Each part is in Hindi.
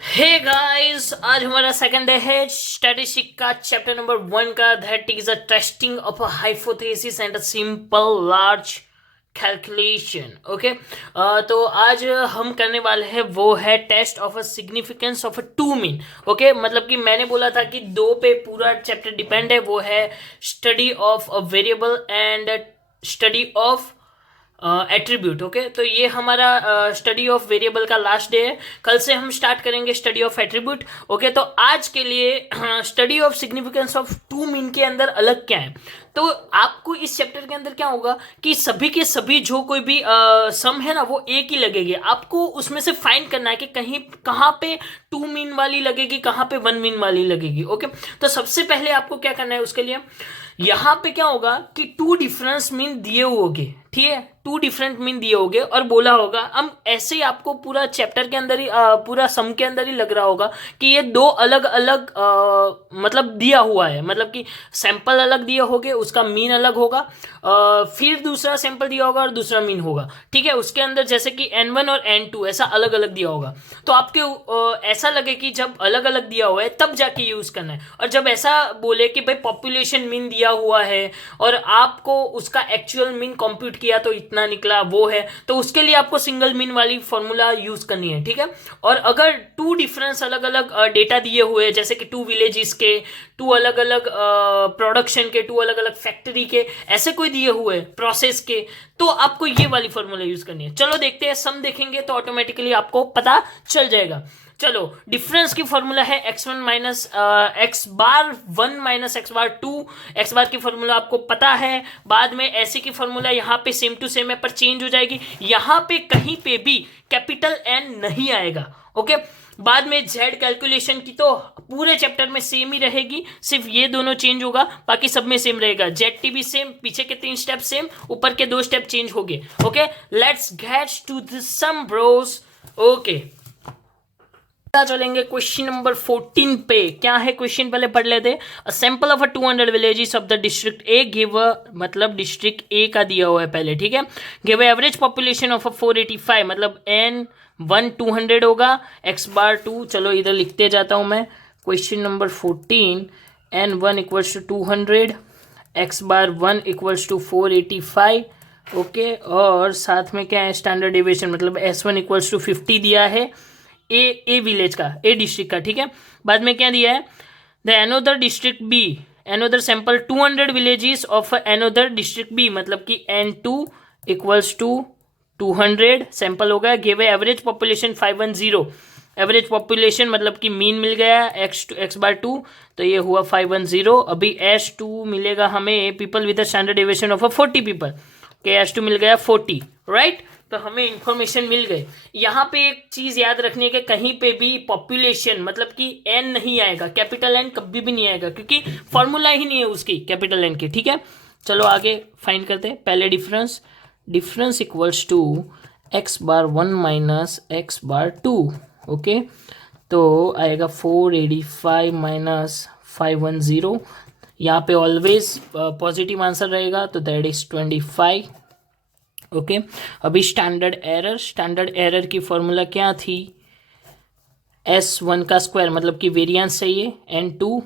हे गाइस, आज हमारा सेकंड डे है स्टैटिस्टिक का चैप्टर नंबर 1 का, that is a testing of a hypothesis and a simple large calculation. Okay, तो आज हम करने वाले हैं वो है test of a significance of a two mean. Okay, मतलब कि मैंने बोला था कि दो पे पूरा चैप्टर डिपेंड है, वो है study of a variable and study of attribute. Okay, तो ये हमारा स्टडी ऑफ वेरिएबल का लास्ट डे है। कल से हम स्टार्ट करेंगे स्टडी ऑफ एट्रीब्यूट। ओके, तो आज के लिए study of significance of two mean के अंदर अलग क्या है, तो आपको इस चैप्टर के अंदर क्या होगा कि सभी के सभी जो कोई भी सम है ना, वो एक ही लगेगी। आपको उसमें से फाइंड करना है कि कहीं कहाँ पे टू मीन वाली लगेगी, कहाँ पे वन मीन वाली लगेगी। ओके, तो सबसे पहले आपको क्या करना है, उसके लिए यहां पे क्या होगा कि टू डिफरेंस मीन दिए होगे, ठीक है, टू डिफरेंट मीन दिए होगे और बोला होगा। हम ऐसे ही आपको पूरा चैप्टर के अंदर ही पूरा सम के अंदर ही लग रहा होगा कि ये दो अलग अलग मतलब दिया हुआ है, मतलब कि सैंपल अलग दिए होंगे, उसका मीन अलग होगा, फिर दूसरा सैंपल दिया होगा और दूसरा मीन होगा। ठीक है, उसके अंदर जैसे कि N1 और N2 ऐसा अलग अलग दिया होगा, तो आपके ऐसा लगे कि जब अलग अलग दिया हुआ है तब जाके यूज करना है। और जब ऐसा बोले कि भाई पॉपुलेशन मीन दिया हुआ है और आपको उसका एक्चुअल मीन कंप्यूट किया तो इतना निकला, वो है, तो उसके लिए आपको सिंगल मीन वाली फॉर्मूला यूज करनी है। ठीक है, और अगर टू डिफरेंस अलग अलग डेटा दिए हुए, जैसे कि टू विलेजेस के, टू अलग अलग प्रोडक्शन के, टू अलग अलग फैक्ट्री के, ऐसे कोई दिए हुए प्रोसेस के, तो आपको ये वाली फॉर्मूला यूज करनी है। चलो देखते हैं, सम देखेंगे तो ऑटोमेटिकली आपको पता चल जाएगा। चलो, डिफरेंस की फॉर्मूला है x1 minus X bar one minus X bar two. X bar की फॉर्मूला आपको पता है, बाद में ऐसी की फॉर्मूला यहाँ पे सेम टू सेम है पर चेंज हो जाएगी। यहाँ पे कहीं पे भी कैपिटल एन नहीं आएगा। ओके, बाद में जेड कैलकुलेशन की तो पूरे चैप्टर में सेम ही रहेगी, सिर्फ ये दोनों चेंज होगा, बाकी सब में सेम रहेगा। जेड टी भी सेम, पीछे के 3 स्टेप सेम, ऊपर के 2 स्टेप चेंज हो गए। Okay, let's get to the sum bros. Okay, चलेंगे क्वेश्चन नंबर 14 पे। क्या है क्वेश्चन, पहले पढ़ लेते। A sample of a 200 villages of the district A give, मतलब डिस्ट्रिक्ट ए का दिया हुआ है पहले, ठीक है। Give average population of a 485, मतलब एन वन 200 होगा, एक्स बार 2। चलो इधर लिखते जाता हूं मैं। Question number 14, N one equals to 200, X bar 1 equals to 485। Okay, और साथ में क्या है, स्टैंडर्ड डेविएशन, मतलब S1 इक्वल्स टू 50 दिया है ए विलेज का, ए डिस्ट्रिक्ट का। ठीक है, बाद में क्या दिया है, the another district B, another sample 200 villages of another district B, मतलब कि N2 इक्वल्स टू 200 सैंपल होगा। Give average population 510, average population मतलब कि मीन मिल गया एक्स बार 2, तो ये हुआ 510। अभी S2 मिलेगा हमें people with standard deviation of 40 people, के S2 मिल गया 40, राइट। तो हमें इंफॉर्मेशन मिल गई। यहाँ पे एक चीज याद रखनी है कि कहीं पे भी पॉपुलेशन मतलब कि एन नहीं आएगा, कैपिटल एन कभी भी नहीं आएगा, क्योंकि फॉर्मूला ही नहीं है उसकी कैपिटल एन की। ठीक है, चलो आगे फाइंड करते हैं। पहले difference, difference equals to X bar 1 minus X bar 2। Okay, तो आएगा 485 माइनस 510। यहाँ पे ऑलवेज पॉजिटिव आंसर रहेगा, तो दैट इज 25। ओके, अभी स्टैंडर्ड एरर, स्टैंडर्ड एरर की फॉर्मूला क्या थी, S1 का स्क्वायर, मतलब कि वेरिएंस चाहिए, N2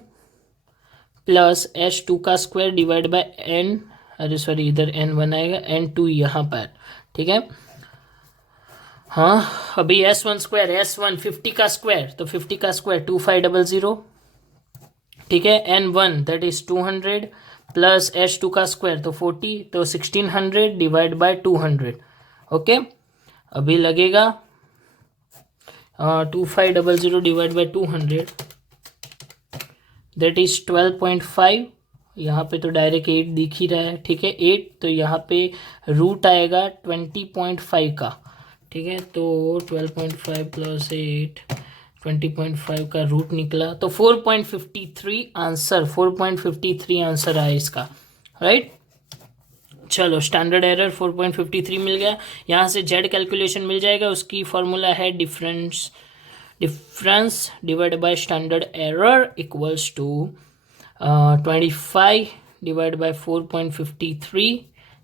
प्लस S2 का स्क्वायर डिवाइड बाय N, अरे सॉरी इधर N1 आएगा, N2 यहाँ पर। ठीक है, हाँ, अभी S1 स्क्वायर, S1 50 का स्क्वायर, तो 50 का स्क्वायर 2500। ठीक है, N1 that is 200 plus S2 का स्क्वायर तो 40, तो 1600 डिवाइड बाय 200। ओके, अभी लगेगा 2500 डिवाइड बाय 200, दैट इज 12.5। यहाँ पे तो डायरेक्ट 8 दिख ही रहा है। ठीक है, 8, तो यहाँ पे रूट आएगा 20.5 का। ठीक है, तो 12.5 प्लस 8, 20.5 का रूट निकला, तो 4.53 आंसर, 4.53 आंसर आया इसका, राइट। चलो, स्टैंडर्ड एरर 4.53 मिल गया। यहाँ से जेड कैलकुलेशन मिल जाएगा, उसकी फॉर्मूला है difference, difference divide by standard error equals to 25 divide by 4.53,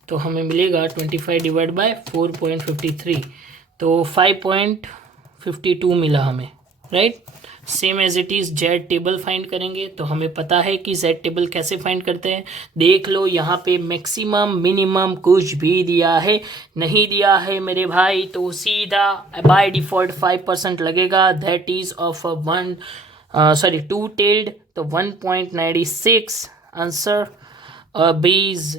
तो हमें मिलेगा 25 डिवाइड बाय 4.53, तो 5.52 मिला हमें। Right. Same as it is Z table find करेंगे, तो हमें पता है कि जेड टेबल कैसे फाइंड करते हैं। देख लो यहाँ पे मैक्सिमम मिनिमम कुछ भी दिया है नहीं दिया है मेरे भाई, तो सीधा बाय डिफॉल्ट 5% लगेगा, that is of one sorry to tailed, तो 1.96 आंसर। बीज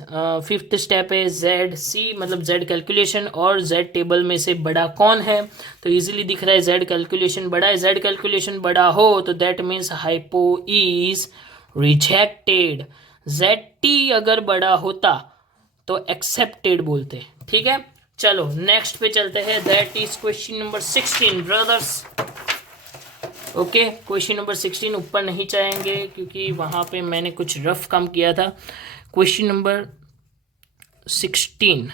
फिफ्थ स्टेप है जेड सी, मतलब जेड कैलकुलेशन, और जेड टेबल में से बड़ा कौन है, तो इजीली दिख रहा है जेड कैलकुलेशन बड़ा है। जेड कैलकुलेशन बड़ा हो तो that means hypo is rejected. Z T अगर बड़ा होता तो एक्सेप्टेड बोलते, ठीक है। चलो नेक्स्ट पे चलते हैं, that is question number 16 brothers. Okay, question number 16 ऊपर नहीं चाहेंगे क्योंकि वहाँ पे मैंने कुछ रफ काम किया था। क्वेश्चन नंबर 16,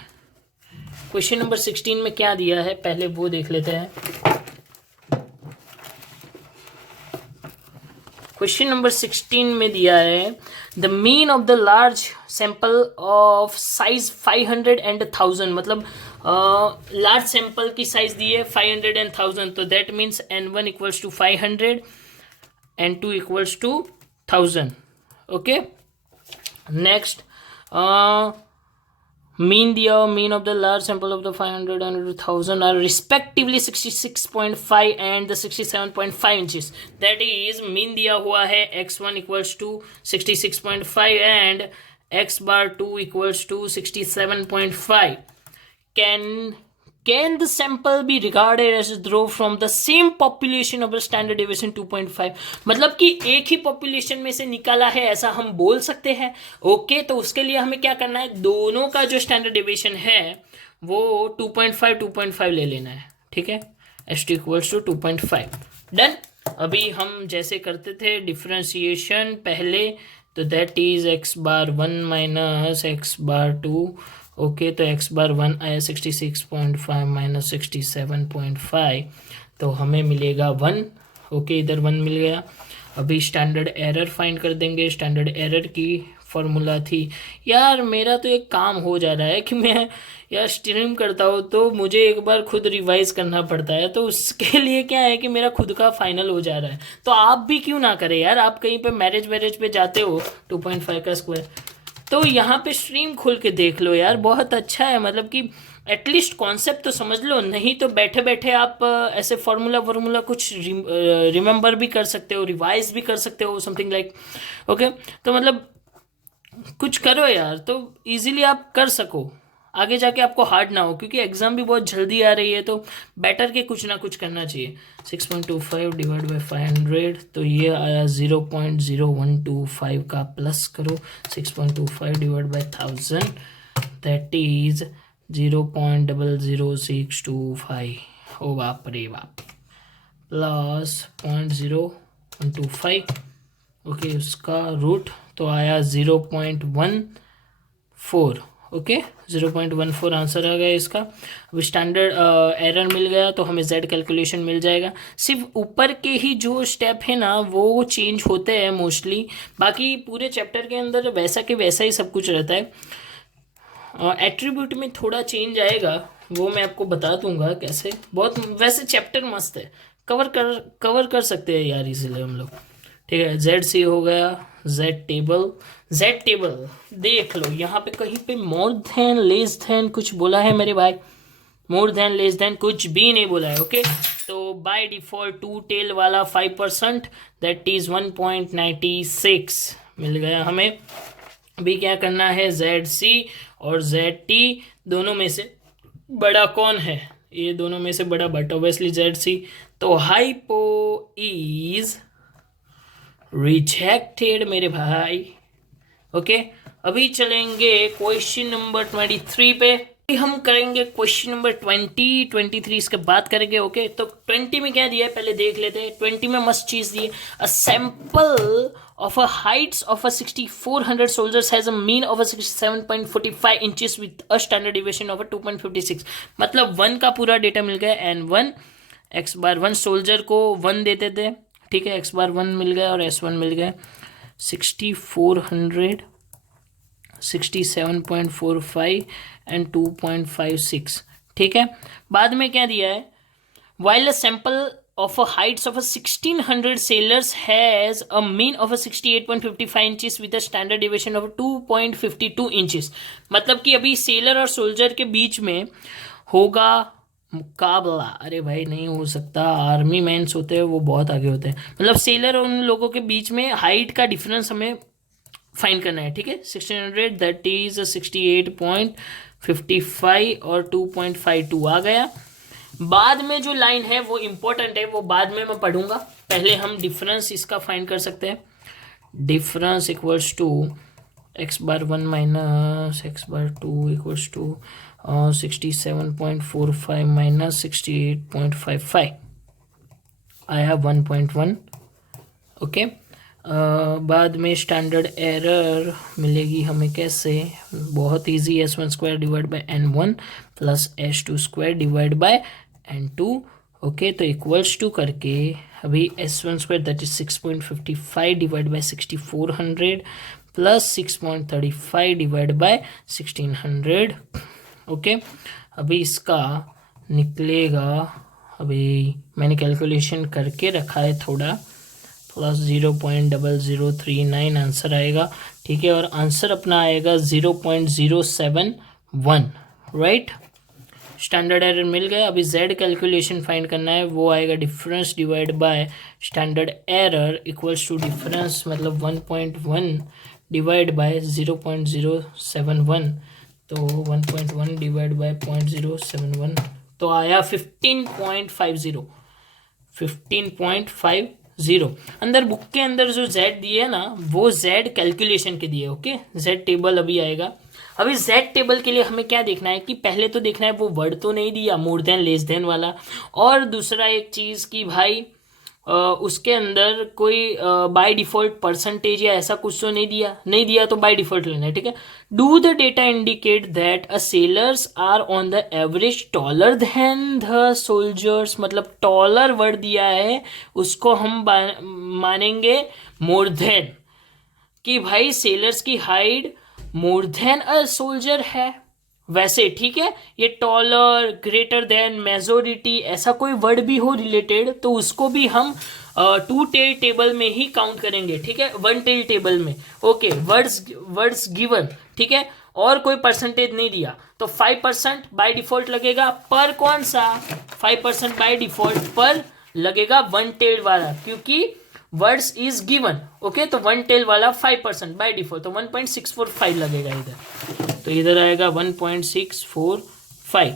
क्वेश्चन नंबर 16 में क्या दिया है पहले वो देख लेते हैं। क्वेश्चन नंबर 16 में दिया है the mean of the large sample of size 500 and 1000, मतलब लार्ज सैंपल की साइज दी है 500 एंड 1000, तो that means n1 equals to 500, n2 equals to 1000। Okay, next mean दिया, mean of the large sample of the 500 and 1000 are respectively 66.5 and the 67.5 inches, that is mean दिया हुआ है x1 equals to 66.5 and x bar 2 equals to 67.5। Can the sample be regarded as draw from the same population of the standard deviation 2.5, मतलब कि एक ही पॉपुलेशन में से निकाला है ऐसा हम बोल सकते हैं। ओके, तो उसके लिए हमें क्या करना है, दोनों का जो स्टैंडर्ड डेविएशन है वो 2.5 ले लेना है, ठीक है। S2 equals to 2.5, done. अभी हम जैसे करते थे डिफ्रेंसिएशन पहले, तो that is x bar 1 minus x bar 2। Okay, तो x बार 1 आया 66.5 माइनस 67.5, तो हमें मिलेगा 1। ओके, इधर 1 मिल गया। अभी स्टैंडर्ड एरर फाइंड कर देंगे। स्टैंडर्ड एरर की फॉर्मूला थी, यार मेरा तो एक काम हो जा रहा है कि मैं यार स्ट्रीम करता हूँ तो मुझे एक बार खुद रिवाइज करना पड़ता है, तो उसके लिए क्या है कि मेरा खुद का फाइनल हो जा रहा है। तो आप भी क्यों ना करें यार, आप कहीं पे मैरिज वैरेज पे जाते हो 2.5 का स्क्वायर, तो यहाँ पे स्ट्रीम खोल के देख लो यार, बहुत अच्छा है। मतलब कि एटलीस्ट कॉन्सेप्ट तो समझ लो, नहीं तो बैठे बैठे आप ऐसे फार्मूला कुछ रिमेंबर भी कर सकते हो, रिवाइज भी कर सकते हो, समथिंग लाइक। ओके, तो मतलब कुछ करो यार, तो इजीली आप कर सको, आगे जाके आपको हार्ड ना हो, क्योंकि एग्जाम भी बहुत जल्दी आ रही है, तो बेटर के कुछ ना कुछ करना चाहिए। 6.25 डिवाइड बाई 500, तो ये आया 0.0125 का प्लस करो 6.25 डिवाइड बाई 1000, दैट इज 0.00625। ओ बाप रे बाप, प्लस 0.0125। ओके, उसका रूट तो आया 0.14। ओके, 0.14 आंसर आ गया इसका। अब स्टैंडर्ड एरर मिल गया तो हमें जेड कैलकुलेशन मिल जाएगा। सिर्फ ऊपर के ही जो स्टेप है ना वो चेंज होते हैं मोस्टली, बाकी पूरे चैप्टर के अंदर वैसा के वैसा ही सब कुछ रहता है। एट्रीब्यूट में थोड़ा चेंज आएगा, वो मैं आपको बता दूंगा कैसे। बहुत वैसे चैप्टर मस्त है, कवर कर सकते हैं यार इसीलिए हम लोग, ठीक है। जेड सी हो गया, जेड टेबल देख लो यहाँ पे कहीं पे मोर देन लेस देन कुछ बोला है मेरे भाई, मोर देन लेस देन कुछ भी नहीं बोला है। ओके, तो बाय डिफॉल्ट टू टेल वाला 5%, दैट इज 1.96 मिल गया हमें। अभी क्या करना है, जेड सी और जेड टी दोनों में से बड़ा कौन है, ये दोनों में से बड़ा बट ऑब्वियसली जेड सी, तो हाइपो इज रिजेक्टेड मेरे भाई। ओके, अभी चलेंगे क्वेश्चन नंबर 23 पे, हम करेंगे क्वेश्चन नंबर 23 इसके बाद करेंगे। ओके, तो 20 में क्या दिया है पहले देख लेते हैं। 20 में मस्त चीज दी है, a sample of a heights of a 6400 soldiers has a mean of a 67.45 inches with a standard deviation of a 2.56, मतलब 1 का पूरा डेटा मिल गया, n1 x बार 1 सोल्जर को 1 देते थे, ठीक है, x बार 1 मिल गया और s1 मिल गया 6400 67.45 एंड 2.56, ठीक है। बाद में क्या दिया है, while a sample of a heights of a 1600 sailors has a mean of a 68.55 inches with a standard deviation of 2.52 inches. मतलब कि अभी सेलर और सोल्जर के बीच में होगा मुकाबला. अरे भाई नहीं हो सकता, आर्मी मैन्स होते हैं वो बहुत आगे होते हैं. मतलब सेलर और उन लोगों के बीच में हाइट का डिफरेंस हमें फाइंड करना है. ठीक है, 1600 दैट इज 68.55 और 2.52 आ गया. बाद में जो लाइन है वो इम्पोर्टेंट है, वो बाद में मैं पढ़ूंगा. पहले हम डिफरेंस इसका फाइंड कर सकते हैं. Difference equals to X bar 1 minus X bar 2 equals to 67.45 minus 68.55 आया 1.1. ओके, बाद में स्टैंडर्ड एरर मिलेगी हमें कैसे, बहुत easy. s1 square divide by n1 plus s2 square divide by n2. Okay, तो इक्वल्स टू करके अभी s1 square that is 6.55 divide by 6400 plus 6.35 divide by 1600. Okay, अभी इसका निकलेगा, अभी मैंने कैलकुलेशन करके रखा है थोड़ा, प्लस 0.0039 आंसर आएगा. ठीक है, और आंसर अपना आएगा 0.071. राइट, स्टैंडर्ड एरर मिल गया. अभी z कैलकुलेशन फाइंड करना है, वो आएगा difference divide by standard error equals to difference, मतलब 1.1 डिवाइड बाय 0.071. तो 1.1 डिवाइड बाय 0.071 तो आया 15.50. अंदर बुक के अंदर जो z दिए है ना, वो z कैलकुलेशन के दिए. ओके, z टेबल अभी आएगा. अभी z टेबल के लिए हमें क्या देखना है कि पहले तो देखना है वो वर्ड तो नहीं दिया मोर देन लेस देन वाला, और दूसरा एक चीज़ कि भाई उसके अंदर कोई बाय डिफ़ॉल्ट परसेंटेज या ऐसा कुछ तो नहीं दिया तो बाय डिफ़ॉल्ट लेना है. ठीक है, do the data indicate that a sailors are on the average taller than the soldiers. मतलब टॉलर वर्ड दिया है उसको हम मानेंगे मोर देन, कि भाई सेलर्स की height more than a soldier है वैसे. ठीक है, ये टॉलर, ग्रेटर देन, मेजोरिटी, ऐसा कोई वर्ड भी हो रिलेटेड तो उसको भी हम 2 टेल टेबल में ही काउंट करेंगे. ठीक है, 1 टेल टेबल में. Okay, words given. ठीक है, और कोई परसेंटेज नहीं दिया तो 5% बाय डिफॉल्ट लगेगा. पर कौन सा 5% बाय डिफॉल्ट पर लगेगा 1 टेल वाला, क्योंकि वर्ड्स इज गिवन. ओके, तो 1 टेल वाला 5% बाय डिफॉल्ट, तो 1.645 लगेगा इधर. तो इधर आएगा 1.645.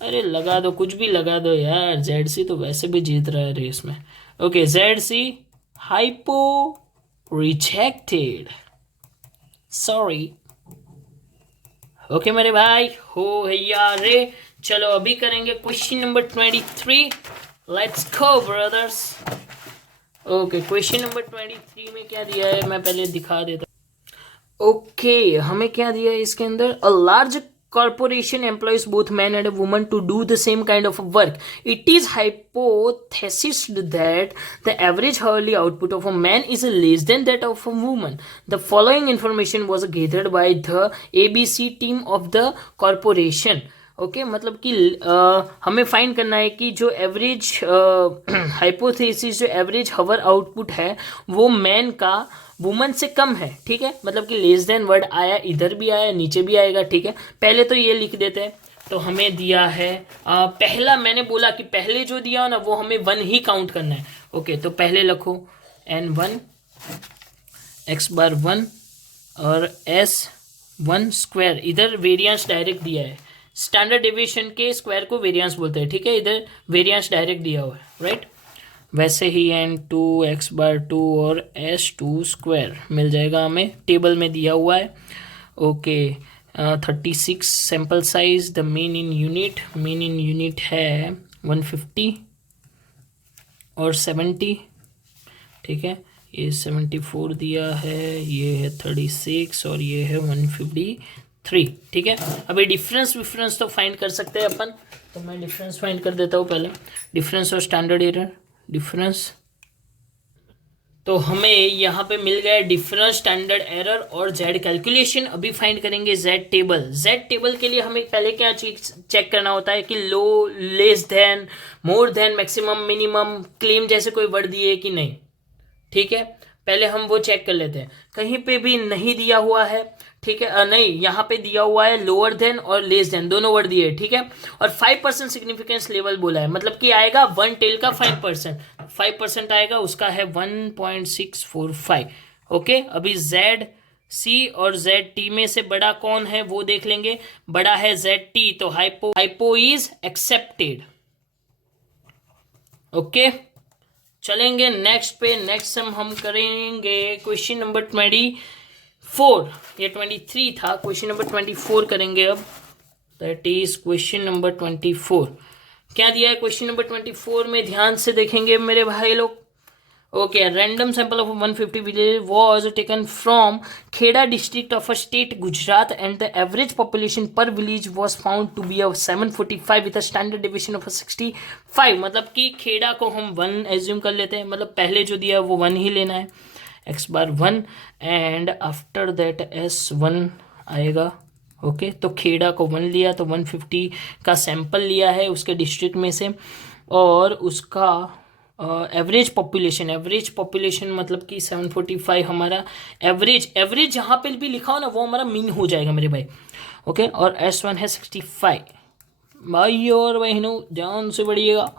अरे लगा दो, कुछ भी लगा दो यार, ZC तो वैसे भी जीत रहा है रेस में. Okay, ZC hypo rejected, sorry. Okay मेरे भाई, हो भैया रे. चलो अभी करेंगे question number 23. Let's go brothers. Okay, question number 23 में क्या दिया है मैं पहले दिखा देता. ओके, हमें क्या दिया है इसके अंदर, a large corporation employs both men and a woman to do the same kind of work. It is hypothesized that the average hourly output of a man is less than that of a woman. The following information was gathered by the ABC team of the corporation. Okay, मतलब कि हमें फाइंड करना है कि जो एवरेज हाइपोथेसिस, जो एवरेज हवर आउटपुट है वो मैन का वुमन से कम है. ठीक है, मतलब कि लेस देन वर्ड आया, इधर भी आया, नीचे भी आएगा. ठीक है, पहले तो ये लिख देते हैं. तो हमें दिया है पहला, मैंने बोला कि पहले जो दिया हो ना वो हमें 1 ही काउंट करना है. ओके, तो पहले लिखो n1 x बार 1 और s1 स्क्वायर. इधर वेरिएंस डायरेक्ट दिया है, स्टैंडर्ड डेविएशन के स्क्वायर को वेरिएंस बोलते हैं. ठीक है, इधर वेरिएंस डायरेक्ट दिया हुआ है. राइट, वैसे ही n2 x बार 2 और s2 स्क्वायर मिल जाएगा हमें, टेबल में दिया हुआ है. Okay, 36 sample size. The mean in unit है 150 और 70. ठीक है, ये 74 दिया है, ये है 36 और ये है 153. ठीक है, अभी डिफरेंस तो फाइंड कर सकते हैं अपन. तो मैं डिफरेंस फाइंड कर देता हूँ पहले. डिफरेंस और स्टैंडर्ड एरर. डिफरेंस तो हमें यहाँ पे मिल गया डिफरेंस, स्टैंडर्ड एरर और जेड कैलकुलेशन। अभी फाइंड करेंगे जेड टेबल। जेड टेबल के लिए हमें पहले क्या चीज चेक करना होता है कि low, less than, more than, maximum, minimum, claim जैसे कोई वर्ड दिए कि नहीं। ठीक है, पहले हम वो चेक कर लेते हैं। कहीं पे भी नहीं दिया हुआ है, ठीक है, नहीं यहाँ पे दिया हुआ है लोअर देन और लेस देन, दोनों वर्ड दिए, ठीक है। और 5% सिग्निफिकेंस लेवल बोला है, मतलब कि आएगा वन टेल का 5%, 5% आएगा, उसका है 1.645। ओके, अभी जेड सी और जेड टी में से बड़ा कौन है वो देख लेंगे। बड़ा है जेड टी, तो हाइपो इज एक्सेप्टेड। ओके, चलेंगे नेक्स्ट पे। नेक्स्ट हम करेंगे क्वेश्चन नंबर 24, ये 23 था, क्वेश्चन नंबर 24 करेंगे अब। That is question number 24। क्या दिया है क्वेश्चन नंबर 24 में, ध्यान से देखेंगे मेरे भाई लोग। Okay, random sample of 150 village was taken from Kheda district of a state Gujarat and the average population per village was found to be 745 with a standard deviation of 65। मतलब कि खेड़ा को हम 1 एज्यूम कर लेते हैं, मतलब पहले जो दिया है वो 1 ही लेना है, x bar 1 and after that s1 आएगा। ओके, तो खेड़ा को 1 लिया तो 150 का सैंपल लिया है उसके डिस्ट्रिक्ट में से, और उसका एवरेज पॉपुलेशन मतलब कि 745 हमारा एवरेज जहाँ पे भी लिखा हो ना वो हमारा मीन हो जाएगा मेरे भाई। ओके, और S1 है 65। भाई और बहनों जान से बढ़िएगा।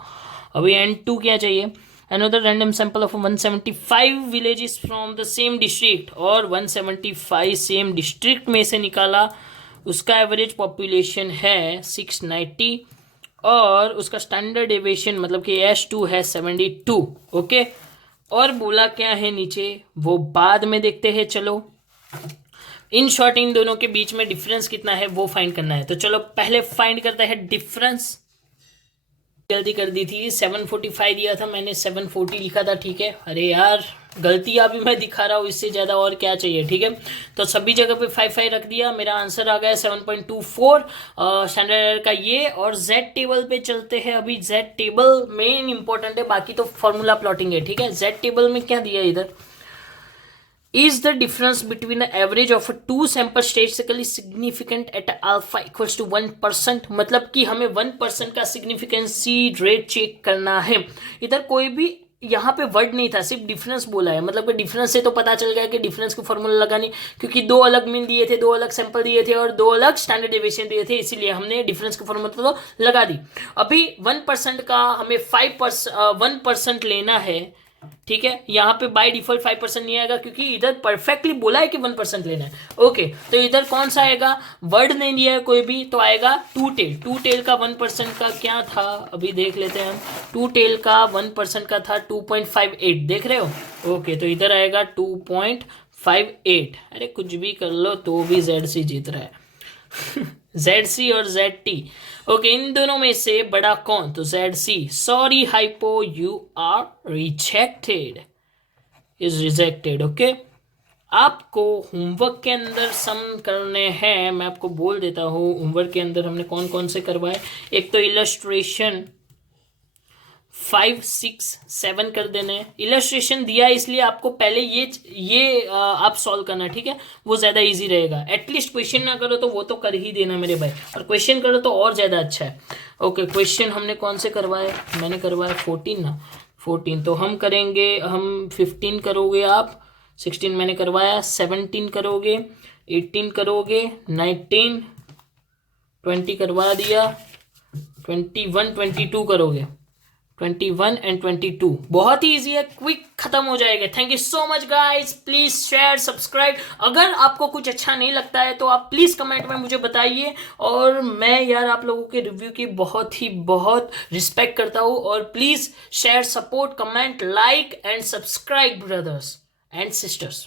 अभी N2 क्या चाहिए, another random sample of 175 villages from the same district, और 175 सेम डिस्ट्रिक्ट में से निकाला, उसका एवरेज पॉपुलेशन है 690 और उसका स्टैंडर्ड डेविएशन मतलब कि S2 है 72। ओके, और बोला क्या है नीचे वो बाद में देखते हैं। चलो, इन शॉर्ट इन दोनों के बीच में डिफरेंस कितना है वो फाइंड करना है। तो चलो पहले फाइंड करते हैं डिफरेंस। गलती कर दी थी, 745 दिया था मैंने, 740 लिखा था, ठीक है। अरे यार गलती अभी मैं दिखा रहा हूँ, इससे ज़्यादा और क्या चाहिए, ठीक है। तो सभी जगह पे 55 रख दिया, मेरा आंसर आ गया 7.24 स्टैंडर्ड एरर का ये। और जेड टेबल पे चलते हैं। अभी जेड टेबल मेन इंपॉर्टेंट है, बाकी तो फॉर्मूला प्लॉटिंग है, ठीक है। जेड टेबल में क्या दिया इधर, is the difference between the average of two sample statistically significant at alpha equals to 1%। मतलब कि हमें 1% का सिग्निफिकेंसी रेट चेक करना है। इधर कोई भी यहाँ पे वर्ड नहीं था, सिर्फ डिफरेंस बोला है, मतलब कि डिफरेंस से तो पता चल गया कि डिफरेंस की फॉर्मूला लगानी, क्योंकि 2 अलग मीन दिए थे, 2 अलग सैंपल दिए थे और 2 अलग स्टैंडर्ड डेविएशन दिए थे, इसीलिए हमने डिफरेंस की फॉर्मूला तो लगा दी। अभी 1% का हमें 1% लेना है, ठीक है। यहाँ पे बाय डिफॉल्ट 5% नहीं आएगा क्योंकि इधर परफेक्टली बोला है कि 1% लेना है। ओके, तो इधर कौन सा आएगा, वर्ड नहीं दिया है कोई भी, तो आएगा टू टेल का 1% का क्या था, अभी देख लेते हैं हम। टू टेल का 1% का था 2.58, देख रहे हो। ओके, तो इधर आएगा 2.58। अरे कुछ भी कर लो तो भी जेड सी जीत रहा है जेड सी और जेड टी। ओके, इन दोनों में से बड़ा कौन, तो Z C. Sorry hypo, you are rejected, is rejected. Okay, आपको होमवर्क के अंदर सम करने हैं, मैं आपको बोल देता हूँ होमवर्क के अंदर हमने कौन कौन से करवाए। एक तो इलस्ट्रेशन 5, 6, 7 कर देने। इलस्ट्रेशन दिया इसलिए आपको पहले ये आप सॉल्व करना, ठीक है, वो ज़्यादा इजी रहेगा। एटलीस्ट क्वेश्चन ना करो तो वो तो कर ही देना मेरे भाई, और क्वेश्चन करो तो और ज़्यादा अच्छा है। ओके, क्वेश्चन हमने कौन से करवाए, मैंने करवाया 14 ना, 14 तो हम करेंगे, हम 15 करोगे आप, 16 मैंने करवाया, 17 करोगे, 18 करोगे, 19, 20 करवा दिया, 21, 22 करोगे, 21 एंड 22। बहुत ही ईजी है, क्विक खत्म हो जाएगा। Thank you so much guys, please share subscribe. अगर आपको कुछ अच्छा नहीं लगता है तो आप प्लीज कमेंट में मुझे बताइए, और मैं यार आप लोगों के रिव्यू की बहुत रिस्पेक्ट करता हूँ। और please share, support, comment, like and subscribe brothers and sisters.